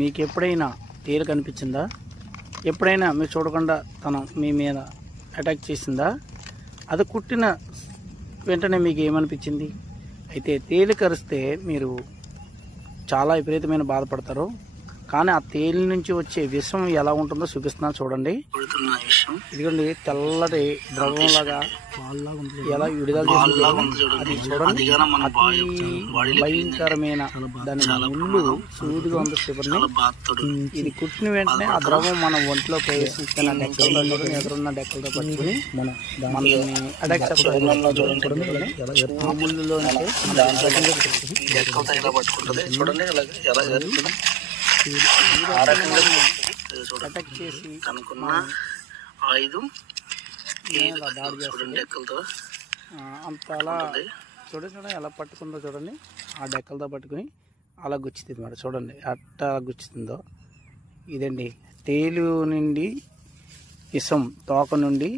మీకు ఎప్పుడైనా తేలు కనిపించిందా? ఎప్పుడైనా మీరు చూడకుండా తను మీ మీద అటాక్ చేసిందా? అది కుట్టిన వెంటనే మీకు ఏమనిపించింది? అయితే తేలు కరిస్తే మీరు చాలా విపరీతమైన బాధపడతారు. కానీ ఆ తేలి నుంచి వచ్చే విషం ఎలా ఉంటుందో చూపిస్తున్నాను చూడండి. ఇదిగోండి, తెల్లటి ద్రవం లాగా ఎలా విడుదల చేస్తుంది అది చూడండి. అతి భయంకరమైన దాని ముళ్ళు సూదిగా ఉంది చివరిని. ఇది కుట్టిన వెంటనే ఆ ద్రవం మన ఒంట్లో ప్రవేశిస్తున్న డెక్కలతో చూడండి, ఎదురున్న డెక్కలతో పట్టుకుని మనల్ని అటాక్ చూడండి. ఆ ముళ్ళులో అటాక్ చేసి అనుకున్న ఆయుధం దాడి చేస్తుంది. అంత అలా చూడండి ఎలా పట్టుకుందో చూడండి. ఆ డెక్కలతో పట్టుకుని అలా గుచ్చుతుంది మరి చూడండి, అట్టా గుచ్చుతుందో. ఇదండి తేలు నుండి విషం, తోక నుండి